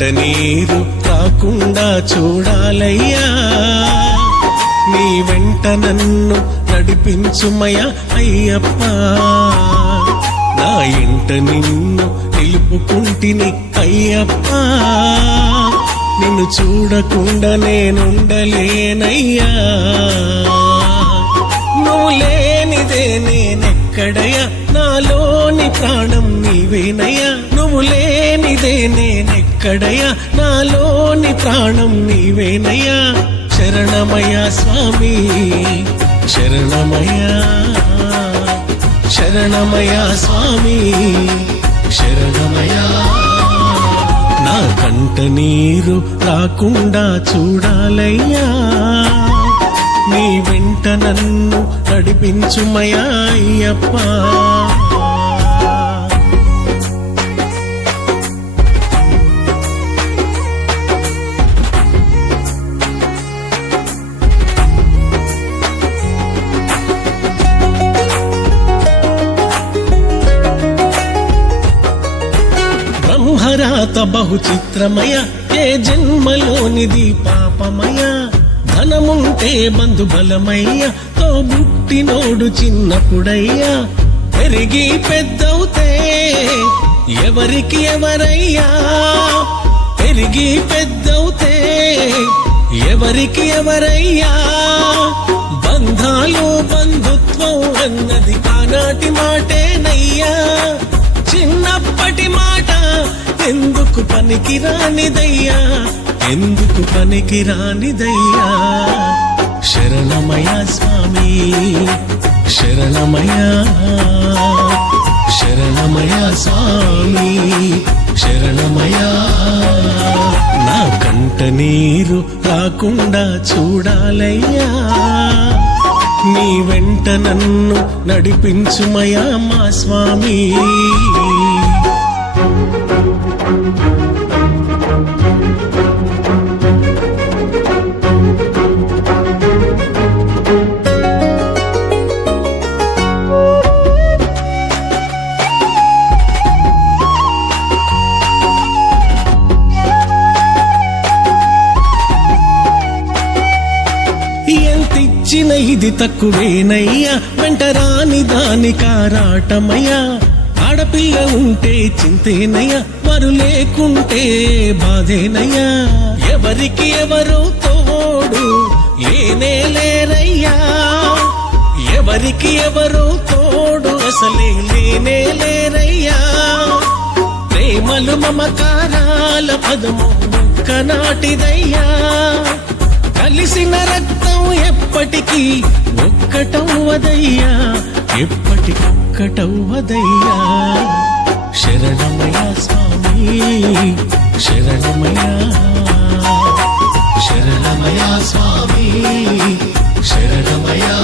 కంట నీరు రాకుండా చూడాలయ్యా, నీ వెంట నన్ను నడిపించుమయ్యా అయ్యప్ప. నా ఇంట నిన్ను నిలుపుకుంటిని అయ్యప్ప, నిన్ను చూడకుండా నేనుండలేనయ్యా. నువ్వు లేనిదే నేనెక్కడయ్యా, నాలోని ప్రాణం నీవేనయ్యా. నువ్వు లేనిదే నేనెక్కడయ్యా, నాలోని ప్రాణం నీవేనయ్యా. శరణమయ్యా స్వామి, శరణమయ్యా, శరణమయ్యా స్వామి, శరణమయ్యా. నా కంట నీరు రాకుండా చూడాలయ్యా, నీ వెంట నన్ను నడిపించుమయ్యా అయ్యప్ప. బ్రహ్మరాత బహు చిత్రమయ, ఏ జన్మలోనిది పాపమయ. ధనముంటే బంధుబలమయ్య, తోబుట్టినోడు చిన్నప్పుడయ్యా. పెరిగి పెద్దవుతే ఎవరికి ఎవరయ్యా, పెరిగి పెద్దవుతే ఎవరికి ఎవరయ్యా. బంధాలు బంధుత్వం అన్నది కానాటి మాటేనయ్యా. చిన్నప్పటి మాట ఎందుకు పనికి రానిదయ్యా, ఎందుకు పనికి రానిదయ్యా. శరణమయ్యా స్వామి, శరణమయ్యా, శరణమయ్యా స్వామి, శరణమయ్యా. నా కంట నీరు రాకుండా చూడాలయ్యా, నీ వెంట నన్ను నడిపించుమయ్యా మా స్వామి. ఎంతిచ్చిన ఇది తక్కువేనయ్యా, వెంట రాని దాని కారాటమయ్యా. ఆడపిల్ల ఉంటే చింతేనయ్యా, వారు లేకుంటే బాధేనయ్యా. ఎవరికి ఎవరు తోడు లేనే లేరయ్యా, ఎవరికి ఎవరు తోడు అసలే లేనే లేరయ్యా. ప్రేమలు మమకారాల పదము ఒక్కనాటిదయ్యా, కలిసిన రక్తం ఎప్పటికీ ఒక్కటవ్వదయ్యా, ఎప్పటికొక్కటవ్వదయ్యా. శరణమయ్యా స్వామి, శరణమయ్యా, శరణమయ్యా స్వామి, శరణమయ్యా.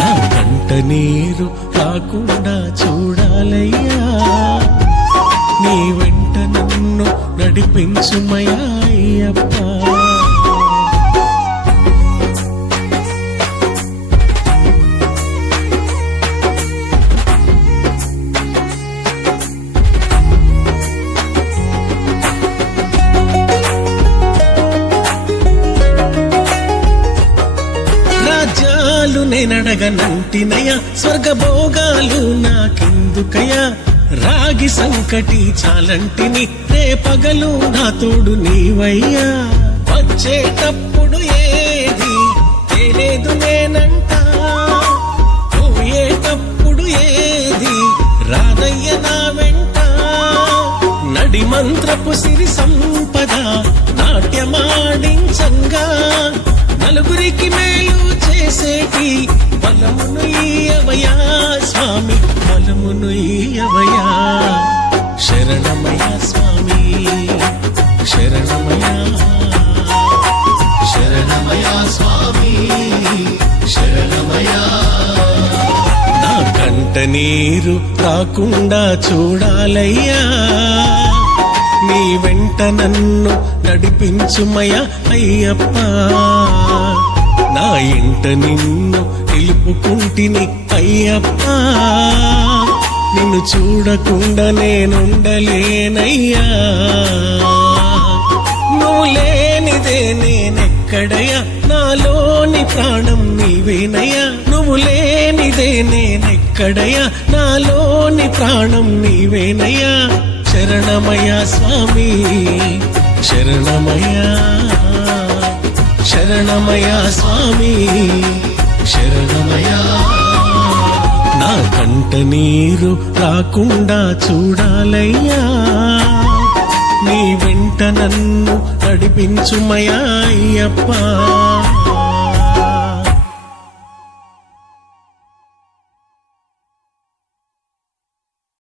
నా కంట నీరు రాకుండా చూడాలయ్యా, నీ వెంట నన్ను నడిపించుమయ్యా అయ్యప్ప. నేనడగనంటినయ్యా, స్వర్గభోగాలు నాకెందుకయ్యా. రాగి సంకటి చాలంటిని, రేపగలు నా తోడు నీవయ్యా. వచ్చేటప్పుడు ఏది తెలియదు నేనంట, పోయేటప్పుడు ఏది రాదయ్య నా వెంట. నడి మంత్రపు సిరి సంపద నాట్యమాడించంగా, నలుగురికి మేలు చేసేటి బలమును ఇయ్యవయ్యా స్వామి, బలమును ఇయ్యవయ్యా. శరణమయ్యా స్వామి, శరణమయ్యా, శరణమయ్యా స్వామి, శరణమయ్యా. నా కంట నీరు రాకుండా చూడాలయ్యా, నీ వెంట నన్ను నడిపించుమయ్యా అయ్యప్ప. నా ఇంట నిన్ను నిలుపుకుంటిని అయ్యప్ప, నిన్ను చూడకుండా నేనుండలేనయ్యా. నువ్వు లేనిదే నేనెక్కడయ్యా, నాలోని ప్రాణం నీవేనయ్యా. నువ్వు లేనిదే నేనెక్కడయ్యా, నాలోని ప్రాణం నీవేనయ్యా. శరణమయ్యా స్వామి, శరణమయ్యా, శరణమయ్యా స్వామి, శరణమయ్యా. నా కంట నీరు రాకుండా చూడాలయ్యా, నీ వెంట నన్ను నడిపించుమయ్యా అయ్యప్ప.